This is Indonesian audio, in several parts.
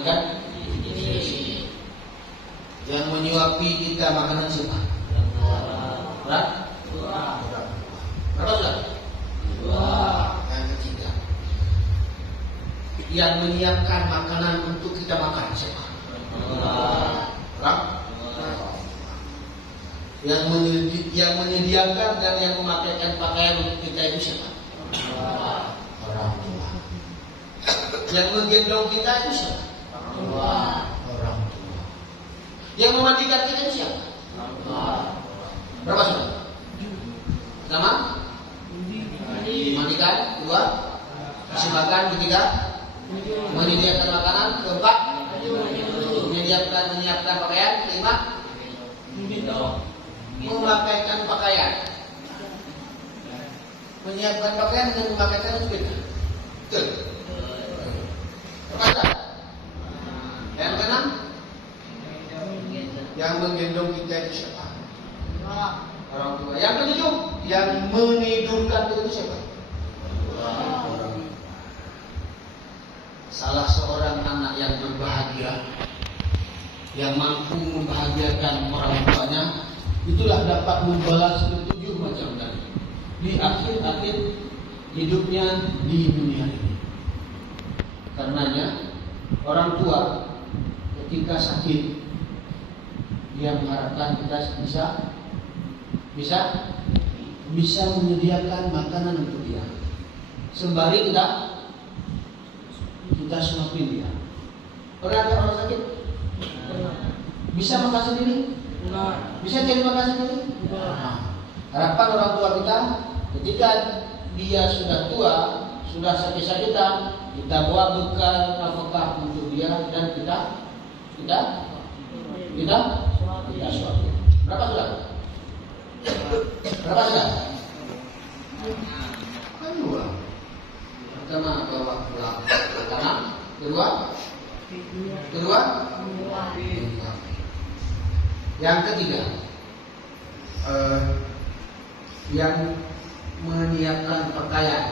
memandikan istri. Yang menyuapi kita makanan siapa? Berapa sudah? Yang ketiga, yang menyiapkan makanan untuk kita makan siapa? Yang menyediakan dan yang memakaikan pakaian untuk kita itu siapa? Orang tua. Yang menggendong kita itu siapa? Orang tua. Yang memandikan kita itu siapa? Berapa sudah? Pertama, memandikan. Kedua, kasih makan. Ketiga, menyediakan makanan. Keempat, menyiapkan pakaian. Kelima, memakaikan pakaian. Menyiapkan pakaian dan memakaikan itu beda. Betul. Terus yang keenam, yang menggendong kita itu siapa? Orang tua. Yang ketujuh, yang menidurkan itu siapa? Orang. Salah seorang anak yang berbahagia, yang mampu membahagiakan orang tuanya, itulah dapat membalas ketujuh macam tadi di akhir-akhir hidupnya di dunia ini. Karenanya orang tua ketika sakit, dia mengharapkan kita bisa menyediakan makanan untuk dia, sembari kita suapin dia. Pernah ada orang sakit? Bisa makan sendiri? Bisa cari makan sendiri? Harapan orang tua kita ketika dia sudah tua, sudah sakit-sakitan, kita bawa bekal nafkah untuk dia dan kita suapin. Berapa sudah? Kan dua. Pertama bawa pulang makanan, kedua. Yang ketiga, yang menyiapkan pakaian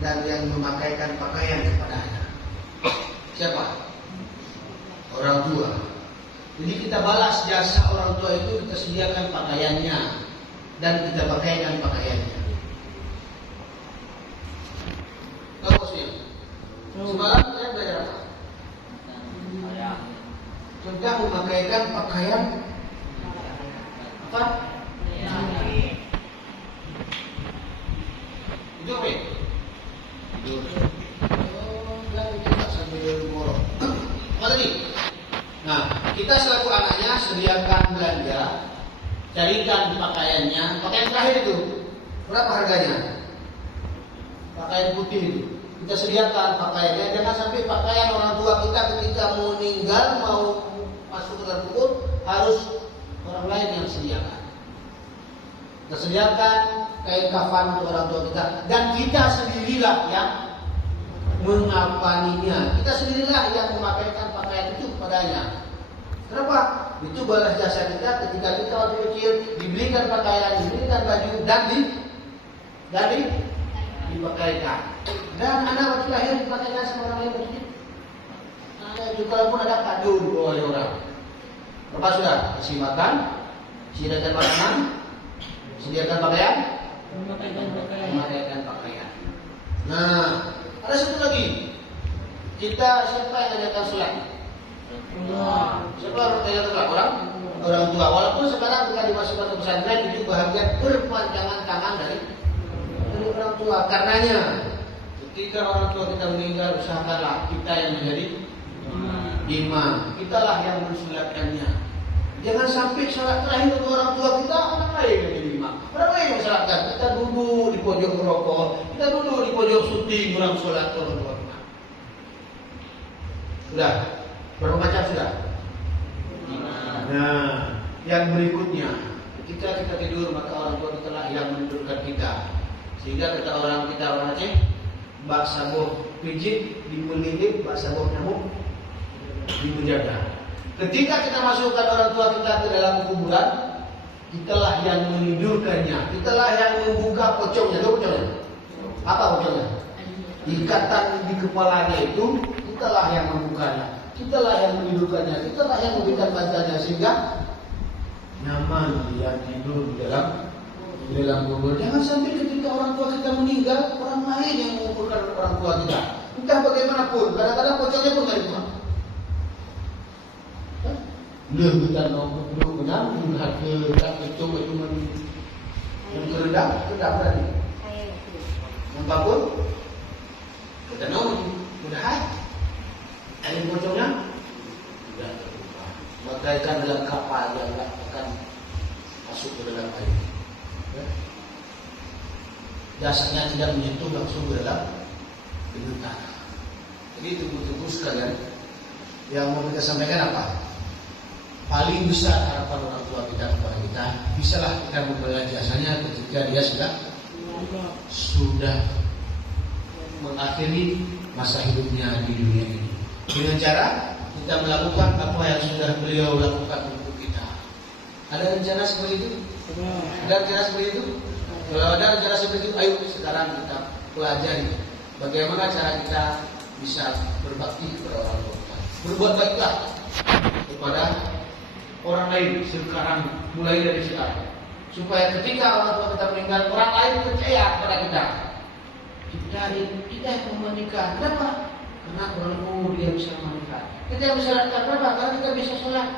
dan yang memakaikan pakaian kepadanya. Siapa? Orang tua. Jadi kita balas jasa orang tua itu, kita sediakan pakaiannya dan kita pakaikan pakaiannya. Tahu maksudnya? Semalam saya belajar apa? Sedang memakaikan pakaian apa? Itu apa? Kita sambil ngorok. Apa tadi? Nah, kita selaku anaknya sediakan belanja, carikan pakaiannya. Pakaian terakhir itu berapa harganya? Pakaian putih itu kita sediakan pakaiannya. Jangan sampai pakaian orang tua kita ketika mau meninggal, mau masuk ke dalam kubur, harus orang lain yang sediakan. Kita sediakan kain kafan untuk orang tua kita, dan kita sendirilah yang mengapaninya. Kita sendirilah yang memakaikan pakaian itu kepadanya. Kenapa? Itu balas jasa kita ketika kita waktu kecil diberikan pakaian, diberikan baju dan dipakaikan. Dan anak waktu lahir dipakaikan sama orang lain begitu. Juga pun ada kado oleh orang. Berapa sudah? Kasih makan, sediakan makanan, sediakan pakaian, memakaikan pakaian. Nah, ada satu lagi. Siapa yang ajarkan sholat? Siapa yang ajarkan sholat? Orang tua. Walaupun sekarang kita dimasukkan ke pesantren, itu bahagian perpanjangan tangan dari orang tua. Karenanya, ketika orang tua kita meninggal, usahakanlah kita yang menjadi imam. Kitalah yang mensulatkannya. Jangan sampai sholat terakhir untuk orang tua kita, orang lain yang jadi imam. Orang lain yang sholatkan. Kita duduk di pojok merokok, kita duduk di pojok syuting, orang sholat orang tua kita. Sudah? Berapa macam sudah? Nah, yang berikutnya, ketika kita tidur, maka orang tua kita lah yang menidurkan kita. Sehingga kata orang Aceh, bak sabuh pijit dimelilit, bak sabuh nyamuk dimenjaga. Ketika kita masukkan orang tua kita ke dalam kuburan, kitalah yang menidurkannya, kitalah yang membuka pocongnya. Tahu pocongnya? Apa pocongnya? Ikatan di kepalanya itu, kitalah yang membukanya. Kitalah yang menghidupkannya, kitalah yang memberikan bantalnya sehingga nyaman dia tidur di dalam kubur. Jangan sampai ketika orang tua kita meninggal, orang lain yang menguburkan orang tua kita. Entah bagaimanapun, kadang-kadang pocongnya pun dari rumah. Kita nombor benar, harga tak itu yang keredam tadi. Nampak pun, kita nombor mudah. Air pocongnya tidak terbuka. Bagaikan dalam kapal yang tidak akan masuk ke dalam air. Dasarnya tidak menyentuh langsung ke dalam tanah. Jadi tunggu-tunggu sekalian. Yang mau kita sampaikan apa? Paling besar harapan orang tua kita kepada kita, bisalah kita membayar jasanya ketika dia sudah mengakhiri masa hidupnya di dunia ini. Dengan cara kita melakukan apa yang sudah beliau lakukan untuk kita. Ada rencana seperti itu? Ada rencana seperti itu? Kalau ada rencana seperti itu, ayo sekarang kita pelajari bagaimana cara kita bisa berbakti kepada orang tua kita. Berbuat baiklah kepada orang lain sekarang, mulai dari sekarang, supaya ketika orang tua kita meninggal, orang lain percaya kepada kita. Kita yang menikah. Kenapa? Karena orang dia bisa menikah. Kita yang bisa lakukan kenapa? Karena kita bisa sholat.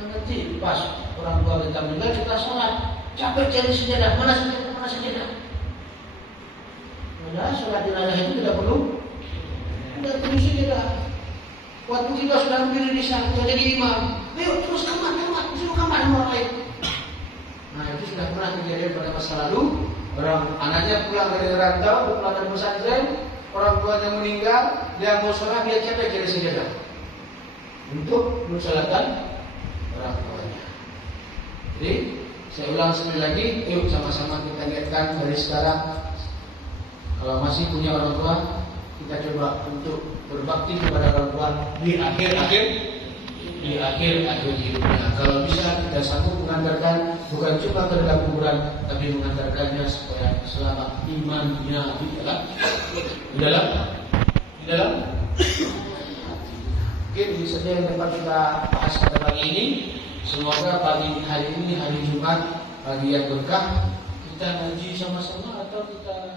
Nanti pas orang tua kita meninggal, kita sholat. Capek cari sejadah. Mana sejadah? Padahal sholat jenazah itu tidak perlu sejadah. Waktu kita sudah berdiri di sana, kita jadi imam. Ayo terus kamar, suruh kamar orang lain. Nah itu sudah pernah kejadian pada masa lalu. Orang anaknya pulang dari rantau, pulang dari pesantren, orang tuanya meninggal, dia mau sholat, dia capek jadi sejadah untuk mensolatkan orang tuanya. Jadi saya ulang sekali lagi, yuk sama-sama kita niatkan dari sekarang. Kalau masih punya orang tua, kita coba untuk berbakti kepada orang tua di akhir hidupnya. Kalau bisa kita sanggup mengantarkan bukan cuma ke dalam kuburan, tapi mengantarkannya supaya selamat imannya di dalam. Mungkin ini saja yang dapat kita bahas pada pagi ini. Semoga pagi hari ini hari Jumat, pagi yang berkah, kita ngaji sama-sama atau kita